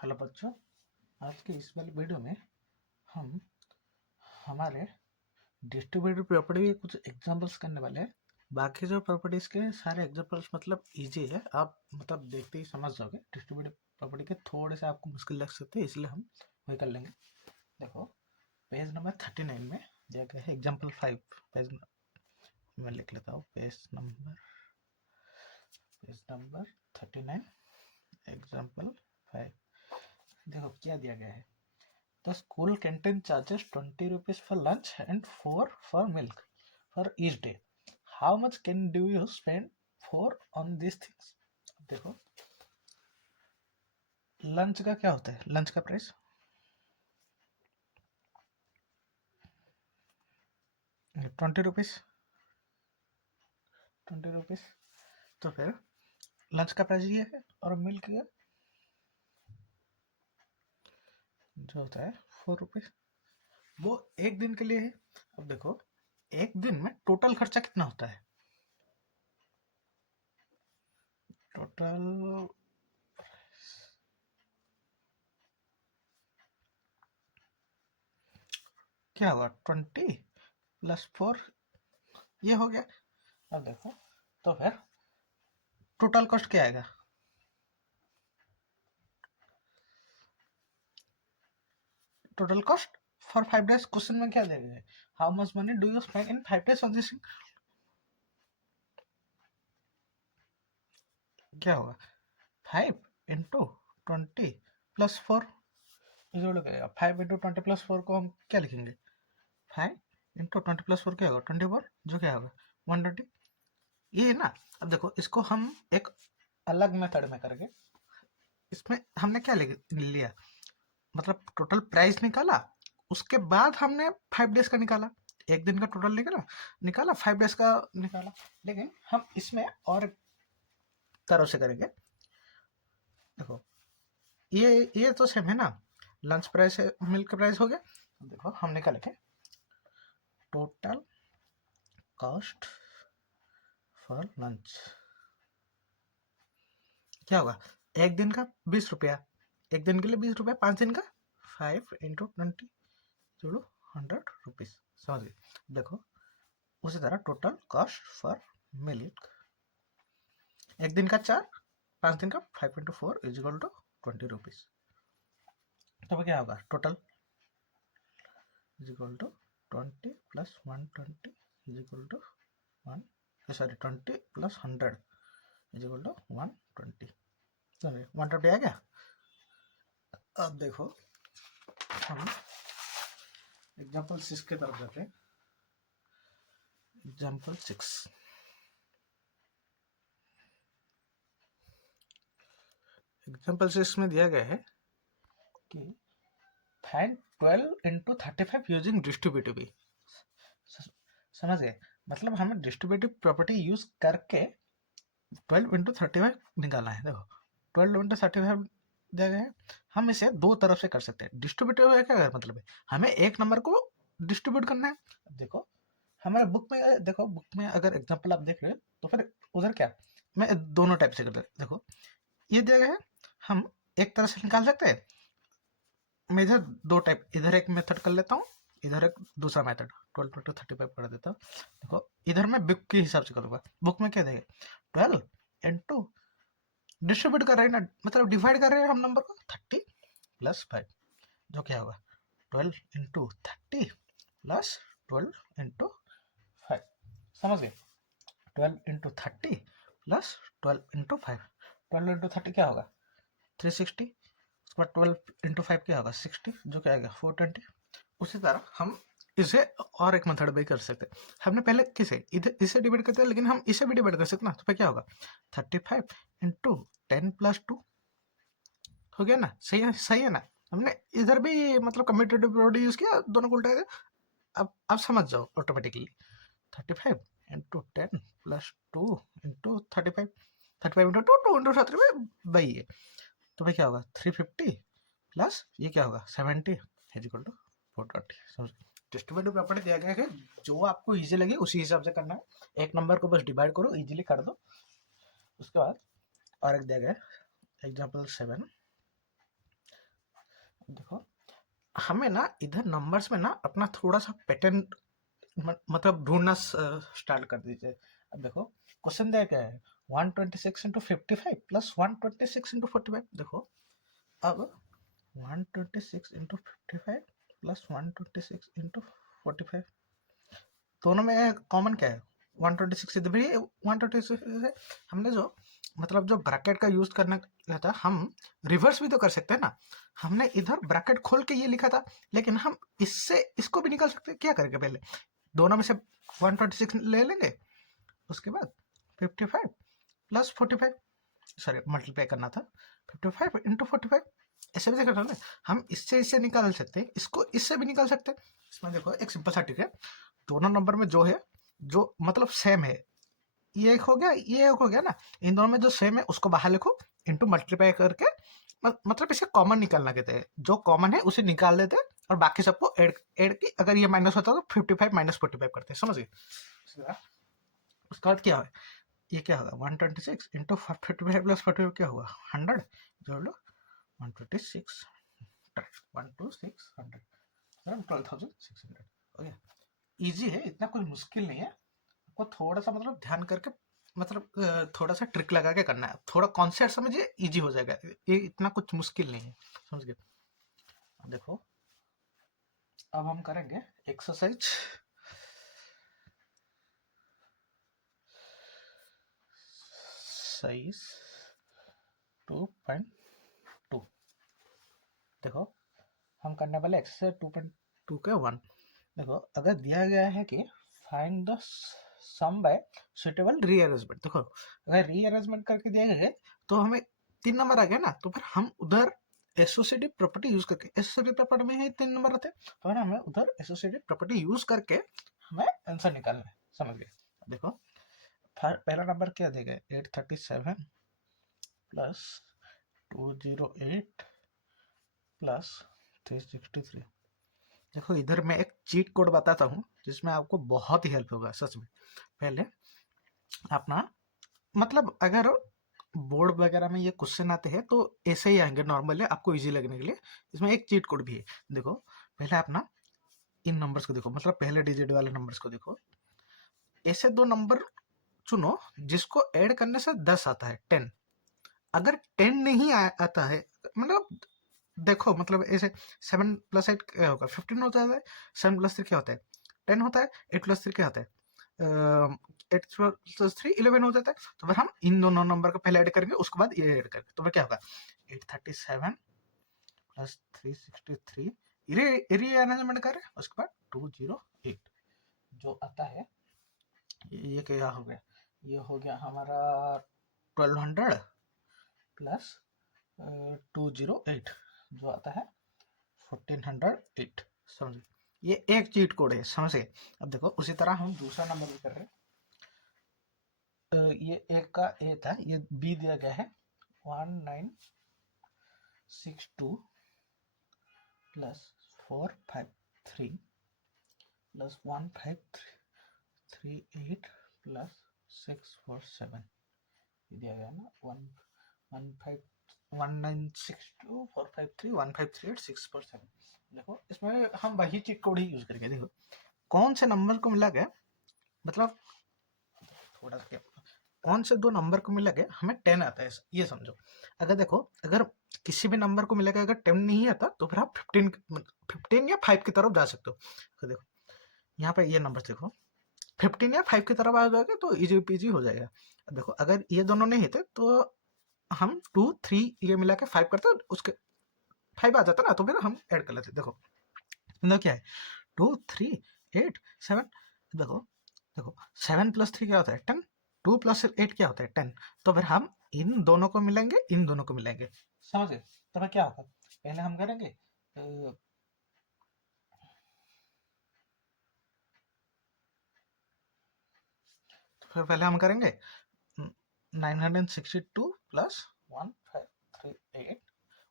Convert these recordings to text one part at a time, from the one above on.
Hello बच्चों, आज के इस वाले वीडियो में हम हमारे डिस्ट्रीब्यूटिव प्रॉपर्टी के कुछ एग्जांपल्स करने वाले हैं। बाकी जो प्रॉपर्टीज के सारे एग्जांपल्स मतलब इजी है, आप मतलब देखते ही समझ जाओगे। डिस्ट्रीब्यूटिव प्रॉपर्टी के थोड़े से आपको मुश्किल लग सकते हैं, इसलिए हम वही कर लेंगे। देखो, पेज नंबर 39 में दिया गया है एग्जाम्पल 5। पेज मैं लिख लेता हूँ, पेज नंबर 39 एग्जाम्पल 5। देखो क्या दिया गया है। The school canteen charges 20 rupees for lunch and 4 for milk for each day. How much do you spend for on these things? अब देखो, लंच का क्या होता है? लंच का प्राइस 20 रुपीज। 20 रुपीज। तो फिर लंच का प्राइस ये है, और मिल्क का जो होता है 4 रुपीज, वो एक दिन के लिए है। अब देखो, एक दिन में टोटल खर्चा कितना होता है? टोटल क्या होगा? 20 + 4 ये हो गया। अब देखो, तो फिर टोटल कॉस्ट क्या आएगा? Total cost for 5 days question में क्या देगा? How much money do you spend in 5 days on this? क्या होगा? 5 × 20 +4 5 × 20 + 4 को हम क्या लिखेंगे? 5 × 20 + 4 क्या होगा? 24, जो क्या होगा? 120। ये है ना। अब देखो, इसको हम एक अलग मेथड में करके, इसमें हमने क्या लिया, मतलब टोटल प्राइस निकाला, उसके बाद हमने 5 days का निकाला। एक दिन का टोटल निकाला 5 days का निकाला। लेकिन हम इसमें और तरह से करेंगे। देखो, ये तो सेम है ना। लंच प्राइस है, मिल्क प्राइस हो गया। देखो, हम निकालेंगे टोटल कॉस्ट फॉर लंच। क्या होगा? एक दिन का 20 रुपया, एक दिन के लिए 20 रुपया, 5 दिन का 5 × 20 जोड़ो 100 रुपीज। समझ गए? देखो, उसी तरह टोटल कॉस्ट फॉर मिल्क, एक दिन का 4, 5 दिन का 5 × 4 = 20 रुपीज। तो क्या होगा? Total = 20 + 120 = 1, sorry 20 + 100 = 120। चलिए, 120 आ गया। अब देखो, हम एग्जाम्पल 6 की तरफ जाते हैं। एग्जाम्पल 6, एग्जाम्पल 6 में दिया गया है कि फाइंड 12 × 35 यूजिंग डिस्ट्रीब्यूटिव। समझ गए? मतलब हमें डिस्ट्रीब्यूटिव प्रॉपर्टी यूज करके 12 × 35 निकालना है। देखो, 12 × 35 दिया गया है। हम इसे दो तरफ से कर सकते हैं। डिस्ट्रीब्यूटिव है क्या मतलब है, हमें एक नंबर को डिस्ट्रीब्यूट करना है। देखो, हमारे बुक में, देखो बुक में अगर एग्जांपल आप देख रहे हो, तो फिर उधर क्या, मैं दोनों टाइप से करता हूँ। देखो, ये दिया गया है, हम एक तरह से निकाल सकते हैं। मैं इधर दो टाइप, इधर एक मेथड कर लेता हूँ, इधर एक दूसरा मेथड 12 × 35 कर देता हूँ। देखो, इधर मैं बुक के हिसाब से करूँगा। बुक में क्या देगा? 12 × डिस्ट्रीब्यूट कर रहे हैं ना, मतलब डिवाइड कर रहे हैं हम नंबर को 30 + 5, जो क्या होगा? 12 × 30 + 12 × 5। समझ गए? 12 × 30 + 12 × 5। 12 × 30 क्या होगा? 360। उसके बाद 12 × 5 क्या होगा? 60, जो क्या आएगा? 420। उसी तरह हम इसे और एक मेथड भी कर सकते हैं। हमने पहले किसे इधर इसे डिवाइड करते हैं, लेकिन हम इसे भी डिवाइड कर सकते हैं ना। तो फिर क्या होगा? 35 × 10 + 2 हो गया ना। सही है ना। हमने इधर भी मतलब कम्यूटेटिव प्रॉपर्टी यूज किया, दोनों को उल्टा दिया। अब समझ जाओ ऑटोमेटिकली। 35 × 10 + 2 × 35, 35 × 2 2 × 35 वही है। तो भाई क्या होगा? 350 प्लस ये क्या होगा? 70 = 420। समझ? डिस्ट्रीब्यूटिव प्रॉपर्टी दिया गया है, जो आपको इजी लगे उसी हिसाब से करना है। एक नंबर को बस डिवाइड करो, इजीली कर दो। उसके बाद और एक दिया गया है एग्जाम्पल 7। देखो हमें ना इधर नंबर्स में ना अपना थोड़ा सा पैटर्न मतलब ढूंढना स्टार्ट कर दीजिए। अब देखो क्वेश्चन दिया क्या है, 126 इंटू 55 प्लस 126 इंटू 45। देखो अब 126 इंटू 55 प्लस 126 इंटू 45, दोनों में कॉमन क्या है, 126 इधर भी 126 है। हमने जो मतलब जो ब्रैकेट का यूज करना था, हम रिवर्स भी तो कर सकते हैं ना। हमने इधर ब्रैकेट खोल के ये लिखा था, लेकिन हम इससे इसको भी निकाल सकते हैं। क्या करेंगे, पहले दोनों में से 126 ले लेंगे, उसके बाद 55 प्लस 45, सॉरी मल्टीप्लाई करना था, 55 इंटू 45, ऐसे भी देख रहे हो ना। हम इससे इससे निकाल सकते हैं, इसको इससे भी निकाल सकते हैं। इसमें देखो एक सिंपल सा ट्रिक है, दोनों नंबर में जो है जो मतलब सेम है, ये एक हो गया ये एक हो गया ना, इन दोनों में जो सेम है उसको बाहर लिखो, इंटू मल्टीप्लाई करके मतलब इसे कॉमन निकालना कहते हैं, जो कॉमन है उसे निकाल देते हैं और बाकी सबको ऐड ऐड की, अगर ये माइनस होता तो 55 माइनस 45 करते हैं, समझ गए। उसके बाद क्या है, ये क्या होगा, 126 इंटू 55 प्लस 45 क्या हुआ, 100, जोड़ लो 126 12600 12,600 हो गया। इजी है, इतना कोई मुश्किल नहीं है। आपको थोड़ा सा मतलब ध्यान करके मतलब थोड़ा सा ट्रिक लगा के करना है, थोड़ा कॉन्सेप्ट समझिए, इजी हो जाएगा, ये इतना कुछ मुश्किल नहीं है, समझ गए। अब देखो अब हम करेंगे एक्सरसाइज 2.2। देखो हम करने वाले एक्सरसाइज 2.2 के 1। देखो अगर दिया गया है कि find the sum by suitable rearrangement, देखो अगर रीअरेंजमेंट करके दिया गया है तो हमें 3 नंबर आ गया ना, तो फिर हम उधर एसोसिएटिव प्रॉपर्टी यूज करके, एसोसिएटिव प्रॉपर्टी में ही 3 नंबर रहते हैं, तो फिर हमें उधर एसोसिएटिव प्रॉपर्टी यूज करके हमें आंसर निकालना है, समझ गए। देखो पहला नंबर क्या देगा, 837 प्लस 208 प्लस 363। देखो इधर मैं एक चीट कोड बताता हूँ जिसमें आपको बहुत ही हेल्प होगा सच में। पहले अपना मतलब अगर बोर्ड वगैरह में ये क्वेश्चन आते हैं तो ऐसे ही आएंगे नॉर्मली, आपको इजी लगने के लिए। इसमें एक चीट कोड भी है, देखो पहले अपना इन नंबर्स को देखो, मतलब पहले डिजिट वाले नंबर्स को देखो, ऐसे 2 नंबर चुनो जिसको ऐड करने से 10 आता है, 10। अगर 10 नहीं आता है, मतलब देखो मतलब ऐसे 7 प्लस 8 क्या होगा, 15 होता है, 7 प्लस 3 क्या होता है, 10 होता है, 8 प्लस 3 क्या होता है, 8 प्लस 3 11 हो जाता है। तो फिर हम इन दोनों नंबर को पहले ऐड करेंगे, उसके बाद ये ऐड करेंगे, तो फिर क्या होगा, 837 प्लस 363, रीअरेंजमेंट करें, उसके बाद 208 जो आता है, ये क्या हो गया, ये हो गया हमारा 1200 प्लस 208 जो आता है 1408, समझ। ये एक चीट कोड है, समझ गए। अब देखो उसी तरह हम दूसरा नंबर भी कर रहे हैं। ये एक का ए था, ये बी दिया गया है 1962 प्लस 453 प्लस 1538 प्लस 647, ये दिया गया ना 1962 453 1538 देखो इसमें हम वही चीट कोड ही यूज करेंगे। देखो कौन से नंबर को मिला गया, मतलब थोड़ा सा कौन से 2 नंबर को मिला के हमें 10 आता है, ये समझो। अगर देखो अगर किसी भी नंबर को मिलेगा अगर 10 नहीं आता तो फिर आप 15 या 5 की तरफ जा सकते हो। तो देखो यहाँ पे ये नंबर देखो 15 या 5 की तरफ आ जाएगा तो इजी पीजी हो जाएगा। देखो अगर ये दोनों नहीं थे तो हम 2 3 ये मिला के 5 करते, उसके 5 आ जाता ना, तो फिर हम ऐड कर लेते। देखो क्या है, 2 3 8 7, देखो देखो 7 प्लस 3 क्या होता है 10, 2 प्लस 8 क्या होता है 10, तो फिर हम इन दोनों को मिलेंगे, इन दोनों को मिलेंगे, समझ गए। तो फिर क्या होगा, पहले हम करेंगे तो फिर पहले हम करेंगे 962 प्लस 1538,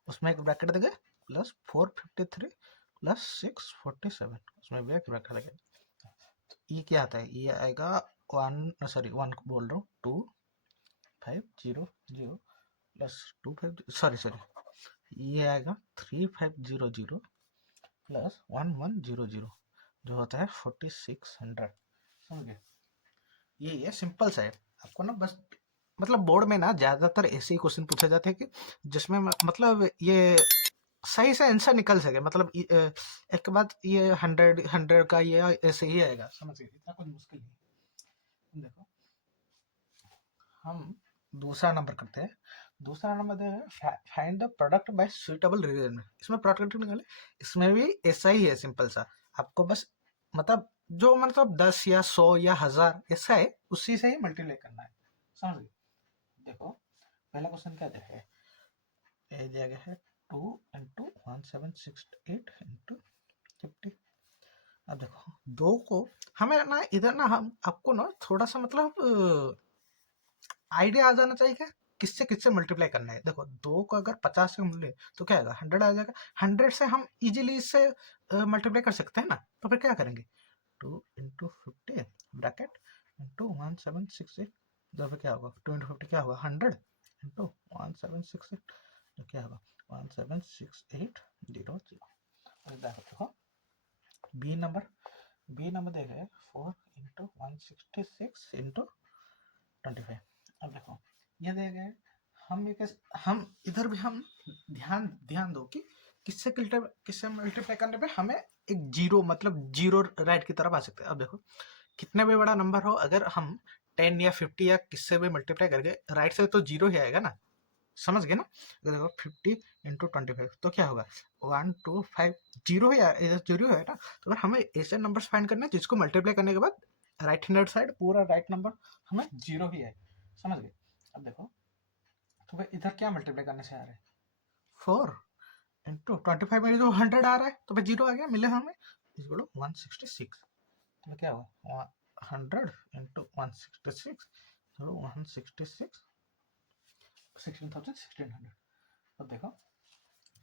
उसमें एक ब्रैकेट देंगे, प्लस 453 प्लस 647, उसमें भी एक ब्रैकेट देंगे। ये क्या आता है, ये आएगा 1 सॉरी 1 बोल रहा हूँ 2500 प्लस 25 सॉरी ये आएगा 3500 प्लस 1100 जो होता है 4600। समझ गए? ये सिंपल सा है। आपको ना बस मतलब बोर्ड में ना ज्यादातर ऐसे ही क्वेश्चन पूछे जाते हैं कि जिसमें मतलब ये सही से आंसर निकल सके। मतलब एक के बाद ये 100 का ये ऐसे ही आएगा। समझ गए? इतना कुछ मुश्किल नहीं। देखो हम दूसरा नंबर करते हैं। दूसरा नंबर दे find the product by suitable reason. इसमें प्रोडक्ट निकाले, इसमें भी ऐसा ही है सिंपल सा। आपको बस मतलब जो मतलब 10 या 100 या 1000 ऐसा है, उसी से ही मल्टीप्लाई करना है। समझ गए? देखो पहला क्वेश्चन क्या दिया है, ये दिया गया है 2 इंटू 1768 इंटू 50। अब देखो दो को हमें ना इधर ना हम आपको ना थोड़ा सा मतलब आइडिया आ जाना चाहिए क्या किससे किससे मल्टीप्लाई करना है। देखो दो को अगर 50 से मिले तो क्या आएगा, 100 आ जाएगा। 100 से हम इजीली इससे मल्टीप्लाई कर सकते हैं ना। तो फिर क्या करेंगे, 2 इंटू 50 ब्रैकेट इंटू 1768। तो फिर क्या होगा, 2 इंटू 50 क्या होगा, 100 इंटू 1768। तो क्या होगा 17680। देखो बी नंबर देख रहे 4 इंटू 166 इंटू 25। अब देखो ये दे गए हम ये हम इधर भी हम ध्यान ध्यान दो कि किससे मल्टीप्लाई करने पे हमें एक जीरो मतलब जीरो राइट की तरफ आ सकते हैं। अब देखो कितने भी बड़ा नंबर हो, अगर हम 10 या 50 या किससे भी मल्टीप्लाई करके राइट से तो जीरो ही आएगा ना। समझ गए ना? अगर देखो 50 इंटू 25 तो क्या होगा 125 जीरो है, इधर जीरो है ना। तो अगर हमें ऐसे नंबर्स फाइंड करना है जिसको मल्टीप्लाई करने के बाद राइट हैंड साइड पूरा राइट नंबर हमें जीरो ही है। समझ गए? अब देखो तो भाई इधर क्या मल्टीप्लाई करने से आ रहा है, 4 इंटू 25 में जो 100 आ रहा है तो भाई जीरो आ गया, मिले हमें इस बोलो 166। तो क्या हुआ 100 इंटू 166 तो 166 16,1600। अब देखो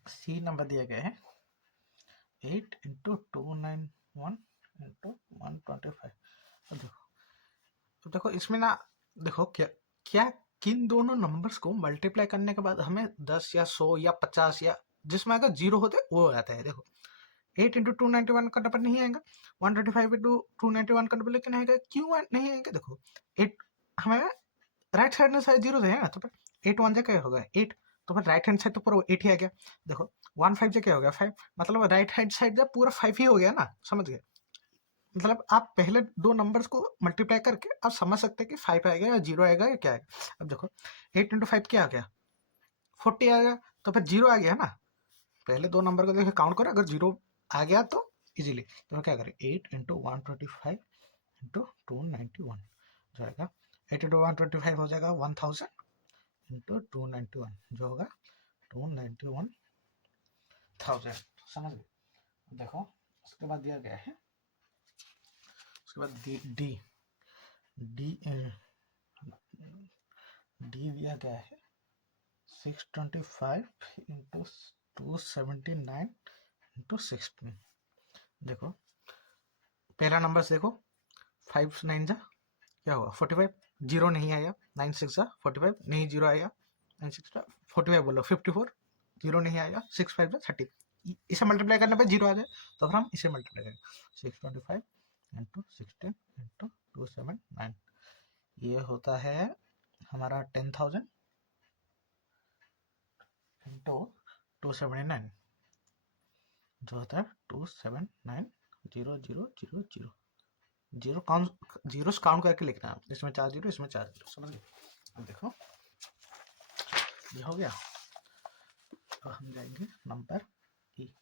सी नंबर दिया गया है 8 इंटू 291 इंटू 125। अब देखो तो देखो इसमें ना देखो क्या क्या किन दोनों नंबर्स को मल्टीप्लाई करने के बाद हमें 10 या 100 या 50 या जिसमें अगर जीरो होते वो आता है। देखो 8 इंटू 291 का नंबर नहीं आएगा, 125 इंटू 291 का नंबर लेकिन आएगा, क्यों नहीं आएगा। देखो 8 हमें राइट साइड में सारे जीरो है ना, तो फिर 8 1 जा क्या होगा 8, तो फिर राइट हैंड साइड तो पूरा 8 ही आ गया। देखो 1 5 जा क्या हो गया 5, मतलब राइट हैंड साइड जा पूरा 5 ही हो गया ना। समझ गए? मतलब आप पहले दो नंबर्स को मल्टीप्लाई करके आप समझ सकते हैं कि 5 आएगा या जीरो आएगा या क्या आएगा। अब देखो 8 इंटू 5 क्या आ गया 40 आ गया, तो फिर जीरो आ गया ना। पहले दो नंबर को देखो काउंट करो, अगर जीरो आ गया तो इजीली तो क्या करें 8 इंटू 125 इंटू 291 जो आएगा 8 इंटू 125 हो जाएगा 1000 इंटू 291 जो होगा 291,000। समझ गए? देखो उसके बाद दिया गया है, उसके बाद डी डी डी डी दिया गया है 625 इंटू 279 इंटू 16। देखो पहला नंबर देखो 5 9 जा क्या हुआ 45, जीरो नहीं आया। 9 6 जा 45 नहीं, जीरो आया। 9 6 जा 45 बोलो 54 जीरो नहीं आया। 6 5 जा 30, इसे मल्टीप्लाई करने पे जीरो आ जाए तो फिर हम इसे मल्टीप्लाई करें 625 इंटू 16 इंटू 279। ये होता है हमारा 10,000 इंटू 279 जो होता है 279,000,000 जीरो काउंट जीरो काउंट करके लिखना है, इसमें 4 जीरो इसमें 4 जीरो। समझ गए? अब देखो ये हो गया। तो हम जाएंगे नंबर ई।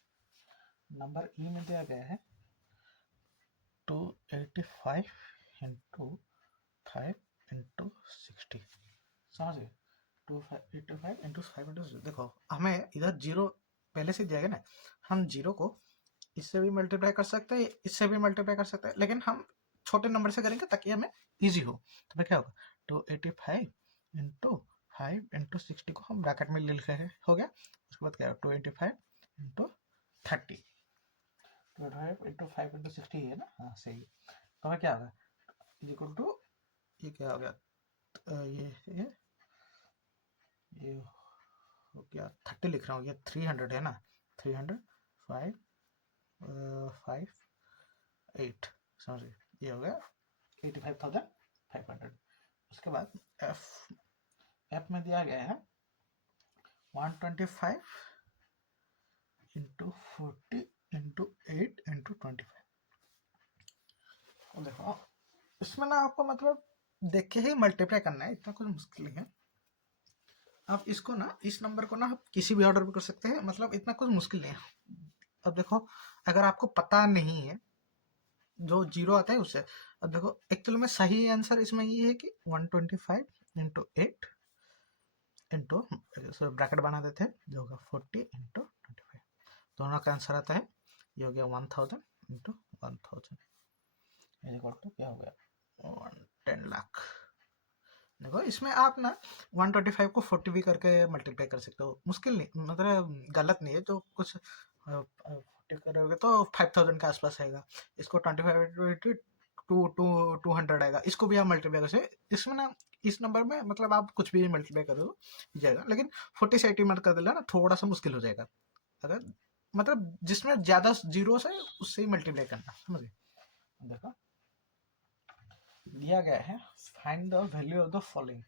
नंबर ई में दिया गया है 285 इंटू 5 इंटू 60। समझ गए? 285 इंटू 5 इंटू, देखो हमें इधर जीरो पहले से दिया गया ना, हम जीरो को इससे भी मल्टीप्लाई कर सकते हैं इससे भी मल्टीप्लाई कर सकते हैं, लेकिन हम छोटे नंबर से करेंगे ताकि हमें इजी हो। तो फिर क्या होगा 285 इंटू 5 इंटू 60 को हम ब्रैकेट में ले लिखे हैं, हो गया। उसके बाद क्या है 285 इंटू 30, 285 इंटू 5 इंटू 60 है ना, हाँ सही। तो हमें क्या होगा इक्वल टू ये क्या हो गया ये हो गया 30 लिख रहा हूँ, ये 300 है ना, 300 5 5 8, समझिए ये हो गया 85,500। उसके बाद एफ में दिया गया है 125 इंटू 40 इंटू 8 इंटू 25। देखो इसमें ना आपको मतलब देख के ही मल्टीप्लाई करना है, इतना कुछ मुश्किल नहीं है। आप इसको ना, इस नंबर को ना आप किसी भी ऑर्डर में कर सकते हैं, मतलब इतना कुछ मुश्किल नहीं है। अब देखो अगर आपको पता नहीं है जो जीरो आता है उससे, अब देखो एक्चुअल में सही आंसर इसमें ये है कि 125 इंटू 8 इंटू ब्रैकेट बना देते हैं जो होगा 40 इंटू 25, दोनों का आंसर आता है ये हो गया 1000 इंटू 1000, क्या हो गया 10 लाख। देखो इसमें आप ना 125 को 40 भी करके मल्टीप्लाई कर सकते हो, मुश्किल नहीं, मतलब गलत नहीं है। जो कुछ 40 करोगे तो 5000 के आसपास आएगा, इसको 25 200 आएगा, इसको भी आप मल्टीप्लाई कर सकते। इसमें ना इस नंबर में मतलब आप कुछ भी मल्टीप्लाई करो जाएगा, लेकिन 40 से 80 मत कर देना ना, थोड़ा सा मुश्किल हो जाएगा। अगर मतलब जिसमें ज्यादा जीरो है उससे ही मल्टीप्लाई करना, समझिए। देखो दिया गया है find the value of the following,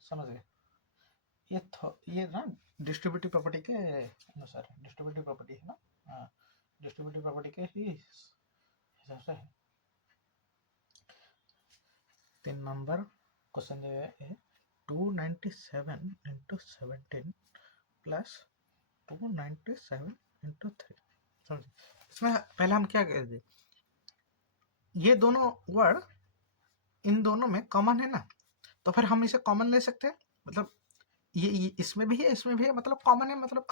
समझ गए। ये ना डिस्ट्रीब्यूटिव प्रॉपर्टी के अनुसार है, डिस्ट्रीब्यूटिव प्रॉपर्टी है ना, हाँ डिस्ट्रीब्यूटिव प्रॉपर्टी के ही हिसाब से है। 3 नंबर क्वेश्चन जो है 297 इंटू 17 प्लस 297 इंटू 3, समझिए। इसमें पहले हम क्या कहते, ये दोनों वर्ड इन दोनों में कॉमन है ना, तो फिर हम इसे कॉमन ले सकते हैं, मतलब ये इसमें भी है इसमें भी है, मतलब कॉमन है, मतलब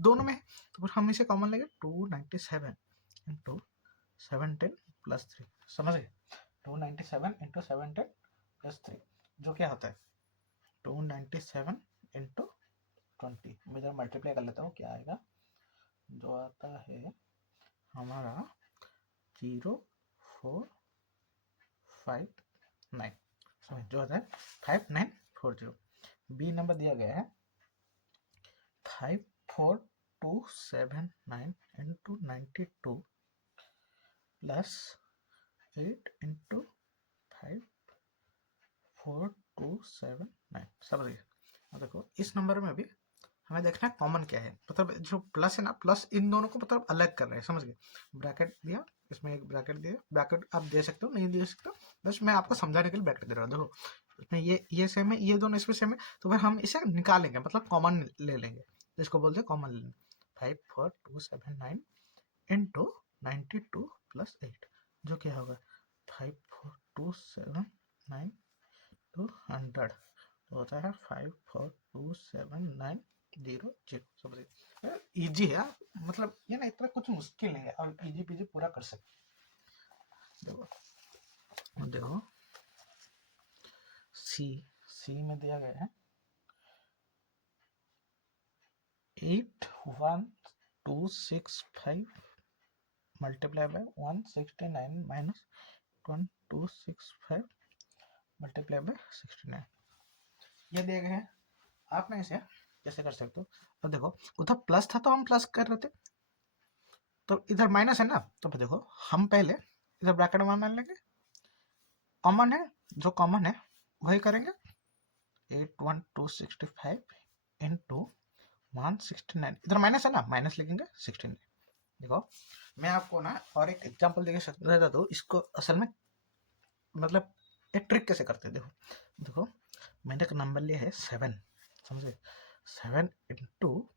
दोनों में है, तो फिर हम इसे कॉमन लेंगे 297 इंटू 17 प्लस 3, समझ गए। 297 इंटू 17 प्लस 3 जो क्या होता है 297 इंटू 20, मैं जरा मल्टीप्लाई कर लेता हूँ क्या आएगा, जो आता है हमारा 0459, समझ जो आता है 5940। बी नंबर दिया गया है 54279 इंटू 92 प्लस 8 इंटू 54279, समझिए। अब देखो इस नंबर में भी हमें देखना है कॉमन क्या है, मतलब जो प्लस है ना, प्लस इन दोनों को मतलब अलग कर रहे हैं, समझ गए। ब्रैकेट दिया, इसमें एक ब्रैकेट दिया, ब्रैकेट आप दे सकते हो नहीं दे सकते हो, बस मैं आपको समझाने के लिए ब्रैकेट दे रहा हूँ। देखो इसमें ये सेम है, ये दोनों इसमें सेम है, तो फिर हम इसे निकालेंगे, मतलब कॉमन ले लेंगे, जिसको बोलते हैं कॉमन लेना। 54279 इंटू 92 प्लस 8 जो क्या होगा 5427 टू 100, तो होता है 542790, समझिए। इजी है, मतलब ये ना इतना कुछ मुश्किल नहीं है, और इजी पीजी पूरा कर सकते। देखो सी में दिया गया है 81265 multiply by 169 minus 1265 multiply by 69, ये दिया गया है। आप ना इसे कैसे कर सकते हो, अब देखो उधर प्लस था तो हम प्लस कर रहे थे, तो इधर माइनस है ना, तो देखो हम पहले इधर ब्रैकेट में मान लेंगे, कॉमन है, जो कॉमन है वही करेंगे। 81265 इंटू 169, इधर माइनस है ना, माइनस लिखेंगे 69। देखो मैं आपको ना और एक एग्जांपल देके समझाता हूँ इसको, असल में मतलब एक ट्रिक कैसे करते हैं। देखो मैंने एक नंबर लिया है 7, समझे, 7 into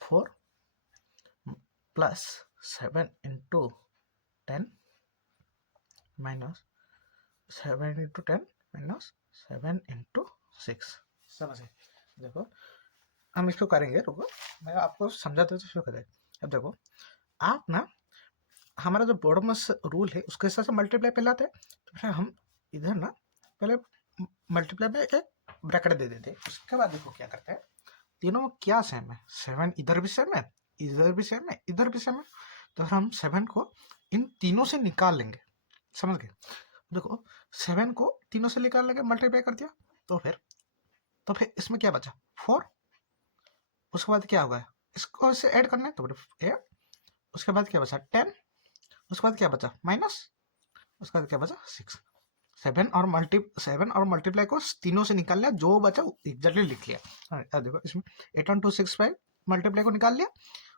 4 plus 7 into 10 minus 7 into 10 minus 7 into 6, समझे। देखो हम इसको करेंगे, रुको मैं आपको समझाते तो इसको करें। अब देखो आप ना हमारा जो बॉडमस रूल है उसके हिसाब से मल्टीप्लाई पहले आता है, तो फिर हम इधर ना पहले मल्टीप्लाई में एक ब्रैकेट दे देते हैं, उसके बाद देखो क्या करते हैं, तीनों में क्या सेम है, 7 इधर भी सेम है, इधर भी सेम है, इधर भी सेम है, तो हम 7 को इन तीनों से निकाल लेंगे, समझ गए। देखो 7 को तीनों से निकाल लेंगे, मल्टीप्लाई कर दिया, तो फिर इसमें क्या बचा 4, उसके बाद क्या होगा, इसको इससे ऐड करना है तो ऐड, उसके बाद क्या बचा 10, उसके बाद क्या बचा माइनस, उसके बाद क्या बचा 6। 7 और मल्टीप्लाई को तीनों से निकाल लिया, जो बचा एग्जैक्टली लिख लिया। हाँ, देखो इसमें 81265 मल्टीप्लाई को निकाल लिया,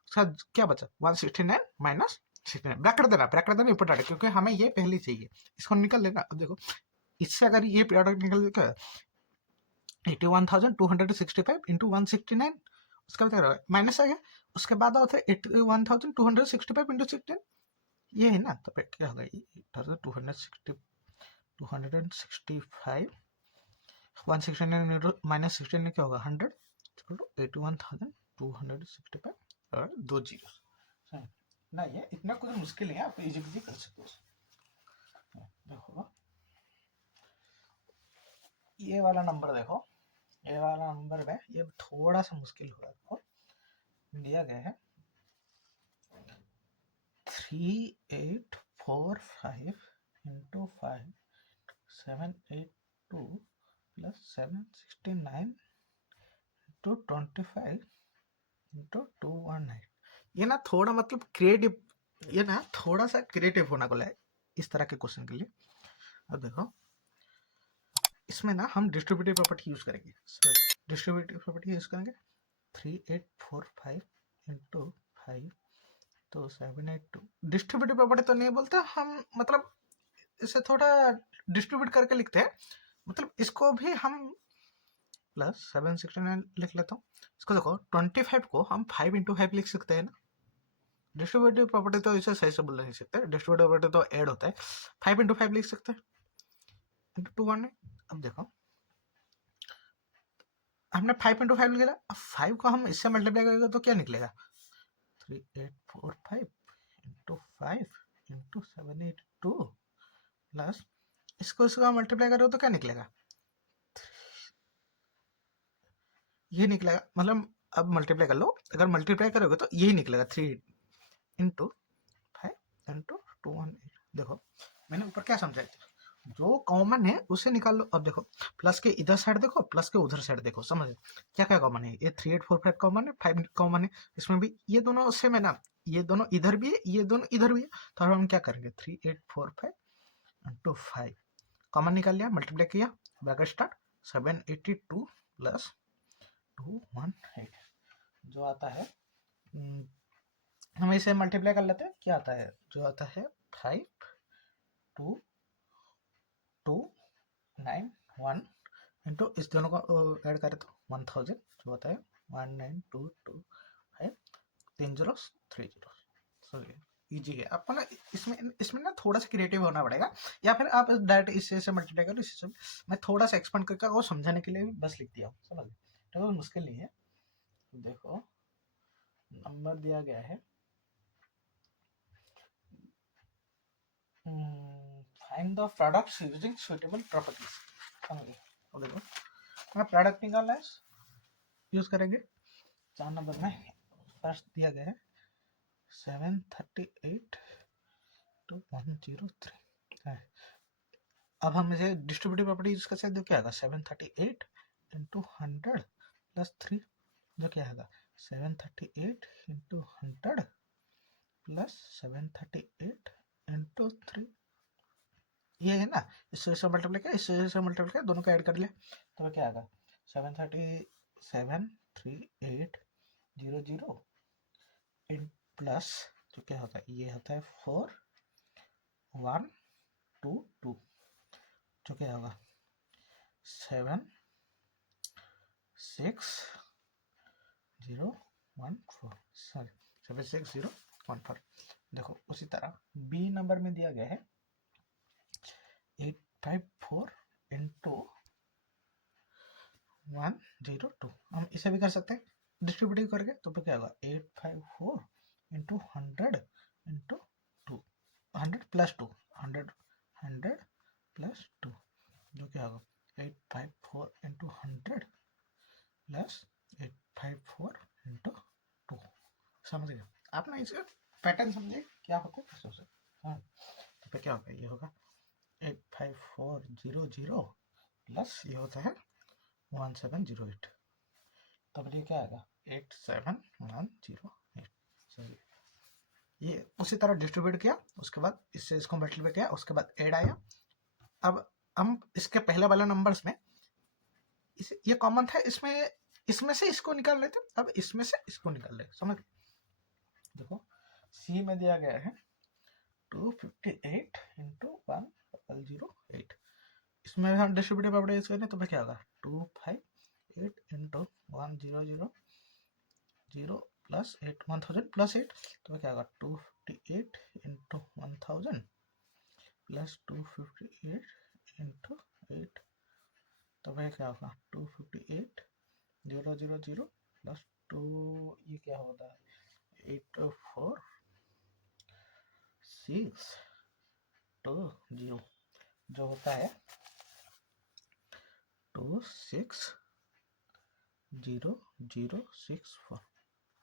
उसका क्या बचा 169 माइनस 69। ब्रैकेट देना इंपॉर्टेंट है क्योंकि हमें ये पहले चाहिए, इसको निकाल लेना। अब देखो इससे अगर ये प्रोडक्ट निकल क्या 81,265 इंटू 169, उसका बाद माइनस आ गया, उसके बाद आता है 81,265 इंटू 16, ये है ना, तो क्या होगा 265 169 माइनस 16 क्या होगा 100 81,265 और 2 जीरो ना। ये इतना कुछ मुश्किल है, आप इजी कर सकते हो। देखो ये वाला नंबर देखो, ये वाला नंबर में ये थोड़ा सा मुश्किल होगा। देखो दिया गया है 3845 इंटू 5 782 प्लस 769 इंटू 25 इंटू 219। ये ना थोड़ा मतलब क्रिएटिव, ये ना थोड़ा सा क्रिएटिव होना को है इस तरह के क्वेश्चन के लिए। अब देखो इसमें ना हम डिस्ट्रीब्यूटिव प्रॉपर्टी यूज करेंगे, डिस्ट्रीब्यूटिव प्रॉपर्टी यूज करेंगे 3845 इंटू 5 तो 782। डिस्ट्रीब्यूटिव प्रॉपर्टी तो नहीं बोलते हम, मतलब इसे थोड़ा डिस्ट्रीब्यूट करके लिखते हैं, मतलब इसको भी हम प्लस 769 लिख लेता हूँ। इसको देखो 25 को हम 5 इंटू 5 लिख सकते हैं ना। डिस्ट्रीब्यूटिव प्रॉपर्टी तो इसे सही से बोल नहीं सकते, डिस्ट्रीब्यूटिव प्रॉपर्टी तो ऐड होता है, 5 इंटू 5 लिख सकते हैं इंटू 219। अब देखो हमने 5 इंटू 5 निकला, अब 5 को हम इससे मल्टीप्लाई करेंगे तो क्या निकलेगा 3845 इंटू 5 इंटू 782 प्लस इसको मल्टीप्लाई करोगे तो क्या निकलेगा, ये निकलेगा। मतलब अब मल्टीप्लाई कर लो, अगर मल्टीप्लाई करोगे तो यही निकलेगा 3 इंटू 5 इंटू 218। देखो मैंने ऊपर क्या समझाया था, जो कॉमन है उसे निकाल लो। अब देखो प्लस के इधर साइड देखो, प्लस के उधर साइड देखो, समझ क्या क्या कॉमन है। ये 3845 कॉमन है, 5 कॉमन है, इसमें भी ये दोनों सेम है ना, ये दोनों इधर भी है, ये दोनों इधर भी है, तो अब हम क्या करेंगे 3845 इंटू 5 कॉमन निकाल लिया, मल्टीप्लाई किया, ब्रैकेट स्टार्ट 782 प्लस 218 जो आता है, हम इसे मल्टीप्लाई कर लेते हैं, क्या आता है जो आता है 5291 इंटू इस दोनों को ऐड करें तो 1000 जो होता है 19225 3030। सॉरी इजी है, आपको ना इसमें ना थोड़ा सा क्रिएटिव होना पड़ेगा, या फिर आप डायरेक्ट इससे से मल्टीप्लाई करो, इससे मैं थोड़ा सा एक्सपेंड करके वो समझाने के लिए भी बस लिख दिया हूँ, समझ तो मुश्किल नहीं है। देखो नंबर दिया गया है find the products using suitable properties. समझ देखो मैं प्रोडक्ट निकालना है, यूज करेंगे 4 नंबर में। फर्स्ट दिया गया है 738 to 103 है। अब हम इसे डिस्ट्रीब्यूटिव प्रॉपर्टी यूज कर सकते हैं, क्या आएगा 738 इंटू 100 प्लस 3 जो क्या आएगा 738 इंटू 100 प्लस 738 इंटू 3, ये है ना, इससे मल्टीप्लाई किया, इससे मल्टीप्लाई किया, दोनों को ऐड कर लिया, तो क्या आएगा 7373800 प्लस जो क्या होता है, ये होता है 4122 जो क्या होगा 76014 सॉरी 76014। देखो उसी तरह बी नंबर में दिया गया है 854 इंटू 102। हम इसे भी कर सकते हैं डिस्ट्रीब्यूटिव करके, तो क्या होगा 854 इंटू 100 इंटू 2 100 प्लस 2 100 प्लस 2 जो क्या होगा 854 इंटू 100 प्लस 854 इंटू 2। समझ गए आप ना, इसका पैटर्न समझे क्या होता है कैसे से। हाँ तो क्या होगा, ये होगा 85400 प्लस ये होता है 1708, तब ये क्या आएगा 87,108। ये उसी तरह डिस्ट्रीब्यूट किया, उसके बाद इससे इसको मल्टीप्लाई किया, उसके बाद ऐड आया। अब हम इसके पहले वाले नंबर्स में ये कॉमन था, इसमें से इसको निकाल लेते, अब इसमें से इसको निकाल ले, समझ। देखो सी में दिया गया है 258 इंटू 1008। इसमें हम डिस्ट्रीब्यूटिव प्रॉपर्टी यूज करें तो भाई क्या होगा 258 इंटू 1000 प्लस 8 1000 प्लस 8 तो क्या होगा 258 इंटू 1000 प्लस 258 इंटू 8 तो भाई क्या होगा 258 000 प्लस 2 ये क्या होता है 84620 जो होता है 2600064।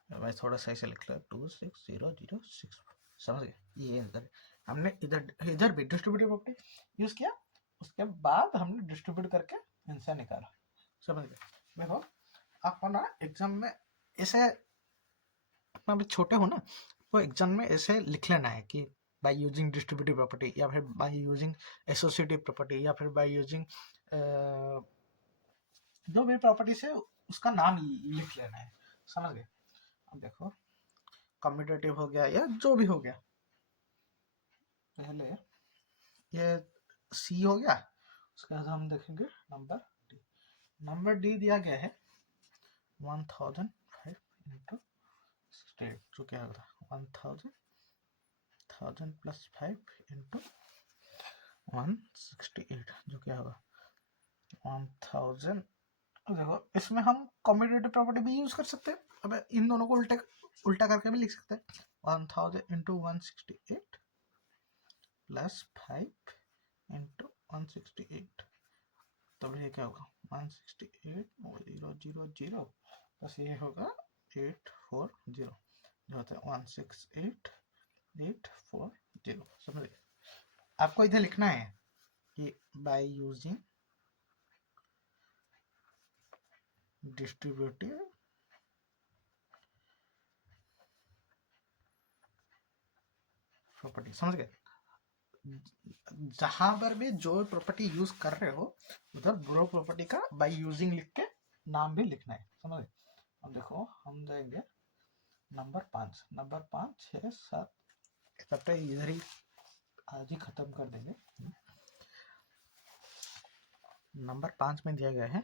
भाई थोड़ा सही से लिख लो 2600064, समझ गए। ये आंसर हमने इधर भी डिस्ट्रीब्यूटिव प्रॉपर्टी यूज किया, उसके बाद हमने डिस्ट्रीब्यूट करके आंसर निकाला, समझ गए। देखो आपको ना एग्जाम में ऐसे अपना भी छोटे हो ना, तो एग्जाम में ऐसे लिख लेना है कि बाय यूजिंग डिस्ट्रीब्यूटिव प्रॉपर्टी, या फिर बाय यूजिंग एसोसिएटिव प्रॉपर्टी, या फिर बाय यूजिंग जो भी प्रॉपर्टीज है उसका नाम लिख लेना है, समझ गए। अब देखो कम्यूटेटिव हो गया या जो भी हो गया, पहले ये सी हो गया, उसके बाद हम देखेंगे नंबर डी। नंबर डी दिया गया है 1005 इंटू 68 जो क्या होगा 1000 प्लस 5 इंटू 168 जो क्या होगा 1000। देखो इसमें हम कम्यूटेटिव प्रॉपर्टी भी यूज कर सकते हैं, अब इन दोनों को उल्टा करके भी लिख सकते हैं 1000 इंटू 168 प्लस 5 इंटू 168 तब ये क्या होगा 168,000 बस ये होगा 840 जो होता है 168,840, समझ। आपको इधर लिखना है कि बाय यूजिंग डिस्ट्रीब्यूटिव प्रॉपर्टी, समझ गए। जहां पर भी जो प्रॉपर्टी यूज कर रहे हो उधर वो प्रॉपर्टी का बाय यूजिंग लिख के नाम भी लिखना है, समझ गए। अब देखो हम जाएंगे नंबर 5, नंबर 5 6 7 चैप्टर इधर ही आज ही खत्म कर देंगे। नंबर 5 में दिया गया है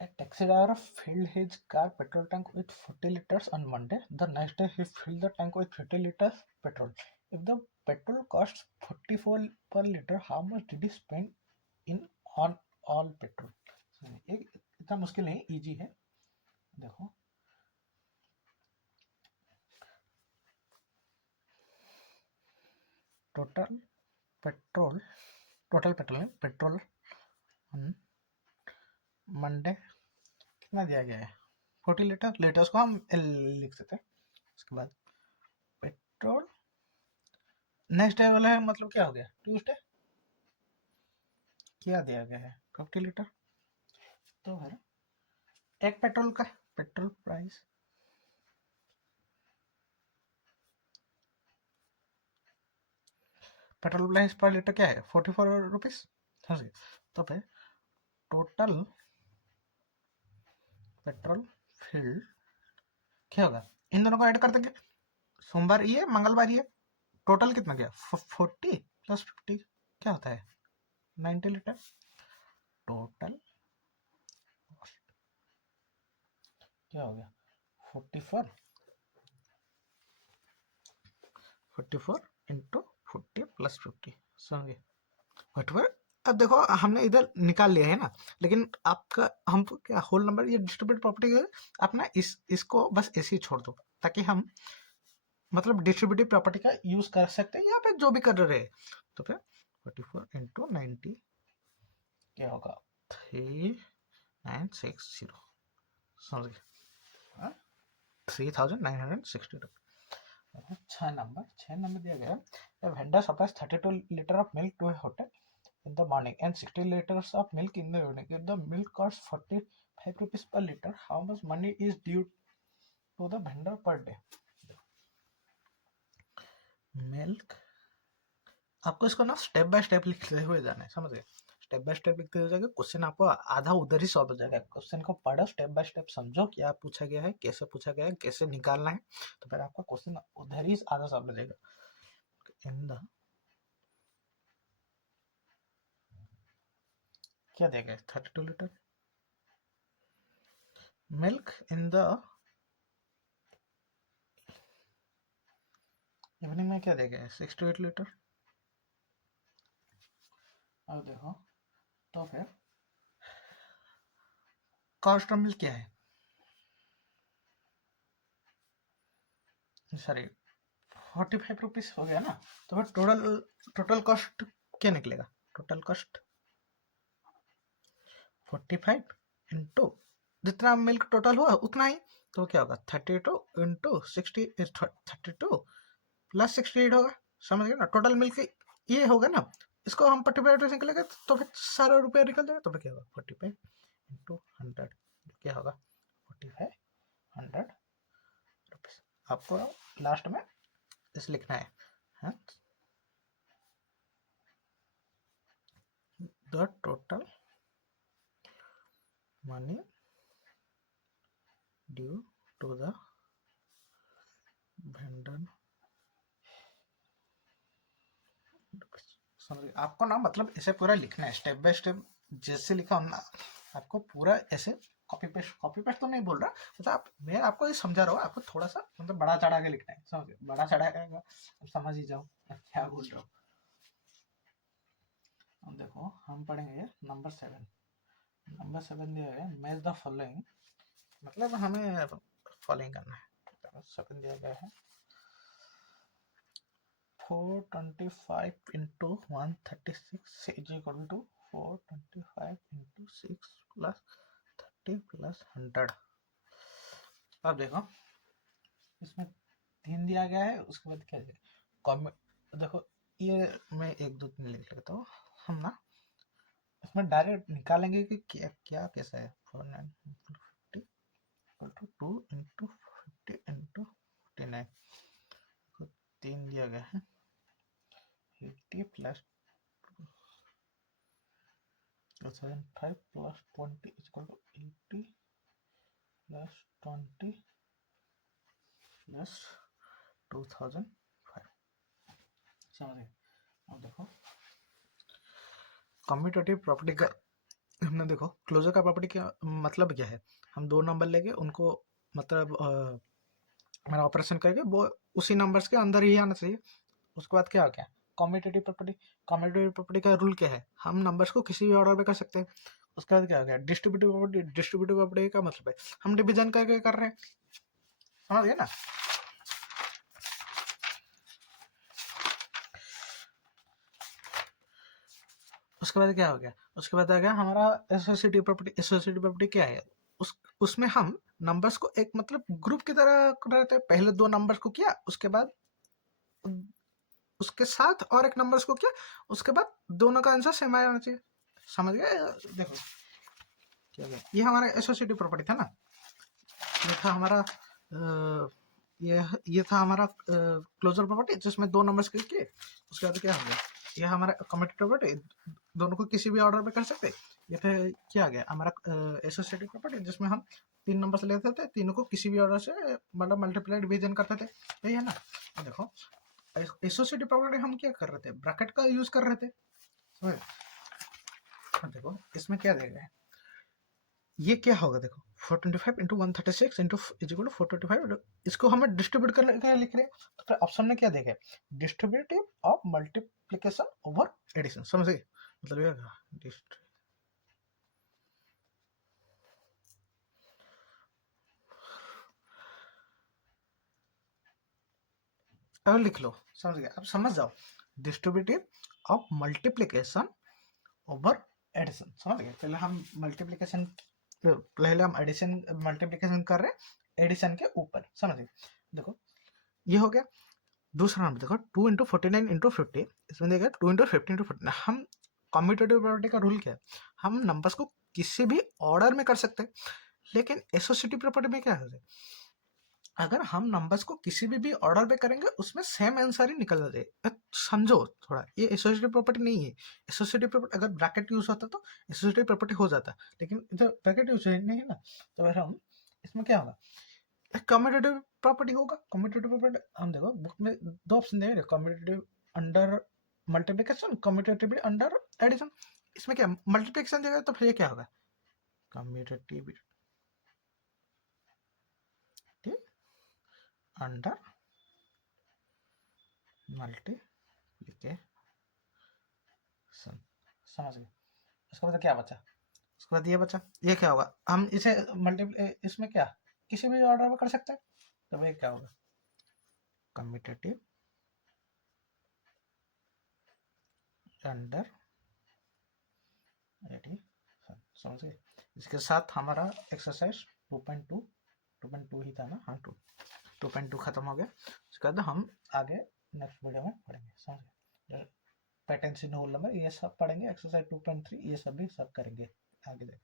A taxi driver filled his car petrol tank with 40 liters on Monday. The next day he filled the tank with 50 liters petrol. If the petrol costs 44 per liter, how much did he spend on all petrol? ये इतना मुश्किल नहीं, easy है। देखो total petrol Monday कितना दिया गया है 40 लीटर, लीटर्स को हम एल लिख सकते हैं। उसके बाद पेट्रोल नेक्स्ट डे वाला है, मतलब क्या हो गया ट्यूसडे, क्या दिया गया है 50 लीटर, तो है एक पेट्रोल का पेट्रोल प्राइस पर लीटर क्या है 44 रुपीज, तो फिर टोटल पेट्रोल फिल्ड क्या होगा, इन दोनों को ऐड कर देंगे, सोमवार ये मंगलवार ये, टोटल कितना गया 40 प्लस 50 क्या होता है 90 लीटर। टोटल क्या हो गया 44 इंटू 40 प्लस 50, समझे व्हाटएवर। अब देखो हमने इधर निकाल लिया है ना, लेकिन आपका हम क्या होल नंबर ये डिस्ट्रीब्यूटिव प्रॉपर्टी है, आप ना इसको बस ऐसे ही छोड़ दो ताकि हम मतलब डिस्ट्रीब्यूटिव प्रॉपर्टी का यूज कर सकते हैं या फिर जो भी कर रहे हैं। तो फिर 44 इंटू 90 क्या होगा 3960, समझ गए 3960 रुपये। 6 नंबर दिया गया है vendor supplies 32 litre of milk to a hotel in the morning and 60 liters of milk in the evening. If the milk costs 5 rupees per liter, how much money is due to the vendor per day? Milk, आपको इसको ना step by step लिखते हुए जाना है, समझ गए? Step by step लिखते हुए जाएगा, क्वेश्चन आपको आधा उधर ही सॉल्व हो जाएगा। क्वेश्चन को पढ़ो, स्टेप बाय स्टेप समझो क्या पूछा गया है, कैसे पूछा गया है, कैसे निकालना है, तो फिर आपका क्वेश्चन उधर ही आधा सॉल्व हो जाएगा। इन द क्या देगा 32 litre milk in the evening में क्या देगा 6 to 8 लीटर। अब देखो तो फिर कॉस्ट ऑफ मिल्क क्या है, सॉरी 45 रुपीज हो गया ना, तो फिर टोटल कॉस्ट क्या निकलेगा, टोटल कॉस्ट 45 इंटू जितना मिल्क टोटल हुआ उतना ही, तो क्या होगा 32 इंटू 60 32 प्लस 68 होगा, समझ गए ना? टोटल मिल्क ये होगा ना, इसको हम 45 से निकलेगा तो फिर सारा रुपया निकल जाएगा, तो फिर क्या होगा 45 इंटू 100 क्या होगा 4500 रुपीज। आपको लास्ट में इस लिखना है the total money due to the vendor. समझ, आपको ना मतलब ऐसे पूरा लिखना है स्टेप बाय स्टेप, जैसे लिखा हो ना आपको पूरा ऐसे कॉपी पेस्ट तो नहीं बोल रहा, मतलब मैं आपको ये समझा रहा हूँ, आपको थोड़ा सा मतलब बड़ा चढ़ा के लिखना है, समझ, बड़ा चढ़ा के अब समझ ही जाओ क्या बोल रहा हूँ। अब देखो हम पढ़ेंगे नंबर 7 दिया है मैच द फॉलोइंग, मतलब हमें फॉलोइंग करना है। 7 दिया गया है 425 into 136 is equal to 425 into 6 plus 30 plus 100। अब देखो इसमें 3 दिया गया है, उसके बाद क्या है कॉमेंट, देखो ये मैं 1 2 3 लिख लेता हूँ, हम ना इसमें डायरेक्ट निकालेंगे कि क्या क्या कैसा है। 450 2 इंटू 50 इंटू 49, 3 दिया गया है 80 plus 75 plus 20 is equal to 80 plus 20 plus 2005। समझे? अब देखो कम्यूटेटिव प्रॉपर्टी का हमने देखो क्लोजर का प्रॉपर्टी क्या मतलब क्या है, हम 2 नंबर लेंगे उनको मतलब हमारा ऑपरेशन करके वो उसी नंबर्स के अंदर ही आना चाहिए। उसके बाद क्या हो गया कम्यूटेटिव प्रॉपर्टी का रूल क्या है, हम नंबर्स को किसी भी ऑर्डर में कर सकते हैं। उसके बाद क्या हो गया डिस्ट्रीब्यूटिव प्रॉपर्टी का मतलब है हम डिवीजन करके कर रहे हैं, समझ गए ना? उसके बाद क्या हो गया, उसके बाद आ गया हमारा एसोसिएटिव प्रॉपर्टी क्या है, उसमें हम नंबर्स को एक मतलब ग्रुप की तरह कर रहे थे, पहले 2 नंबर्स को किया उसके बाद उसके साथ और एक नंबर्स को किया, उसके बाद दोनों का आंसर सेम आना चाहिए, समझ गए? देखो क्या गया, ये हमारा एसोसिएटिव प्रॉपर्टी था ना, ये था हमारा ये था हमारा क्लोजर प्रॉपर्टी जिसमें 2 नंबर्स किए, उसके बाद क्या हो गया ये हमारा कम्यूटेटिव प्रॉपर्टी दोनों को किसी भी ऑर्डर में कर सकते। ये फिर क्या आ गया हमारा एसोसिएटिव प्रॉपर्टी जिसमें हम 3 नंबर्स लेते थे, तीनों को किसी भी ऑर्डर से मतलब मल्टीप्लाई डिवीजन करते थे, यही है ना? देखो एसोसिएटिव प्रॉपर्टी हम क्या कर रहे थे, ब्रैकेट का यूज कर रहे थे। देखो इसमें क्या देगा, ये क्या होगा देखो 425 into 136 into is equal to 425, इसको हमें डिस्ट्रीब्यूट करने के लिए लिख रहे हैं, तो फिर ऑप्शन में क्या देगा distributive of multiplication over addition, समझ गए? मतलब ये अब लिख लो, समझ गए? अब समझ जाओ distributive of multiplication over addition, समझ गए? पहले हम एडिशन मल्टीप्लिकेशन कर रहे हैं एडिशन के ऊपर, समझ गए? देखो ये हो गया। दूसरा नंबर देखो 2 इंटू 49 इंटू 50, इसमें देखा 2 इंटू 50 इंटू 49, हम कम्यूटेटिव प्रॉपर्टी का रूल क्या है, हम नंबर्स को किसी भी ऑर्डर में कर सकते हैं, लेकिन एसोसिएटिव प्रॉपर्टी में क्या है, अगर हम नंबर्स को किसी भी ऑर्डर पे करेंगे उसमें सेम आंसर ही निकल जाए। समझो थोड़ा, ये एसोसिएटिव प्रॉपर्टी नहीं है। एसोसिएटिव प्रॉपर्टी अगर ब्रैकेट यूज होता तो एसोसिएटिव प्रॉपर्टी हो जाता, लेकिन इधर ब्रैकेट यूज नहीं है ना, तो फिर हम इसमें क्या होगा, कम्यूटेटिव प्रॉपर्टी होगा। कम्यूटेटिव प्रॉपर्टी हम देखो बुक में दो ऑप्शन दे रहे, commutative under multiplication, commutative under addition. इसमें क्या मल्टीप्लिकेशन देगा तो फिर ये क्या होगा, कम्यूटेटिव अंडर मल्टीप्लिकेशन। समझ गए। उसके बाद क्या बचा, उसके बाद ये बचा, ये क्या होगा, हम इसे मल्टीप्लाई इसमें क्या किसी भी ऑर्डर में कर सकते हैं, तो ये क्या होगा, कम्यूटेटिव अंडर एडिशन। समझ गए। इसके साथ हमारा एक्सरसाइज 2.2 ही था ना, हाँ 2.2 खत्म हो गया। उसके बाद हम आगे नेक्स्ट वीडियो में पढ़ेंगे। समझ गए, पैटर्न इन होल नंबर ये सब पढ़ेंगे, एक्सरसाइज 2.3 ये सब भी सब करेंगे आगे जाके।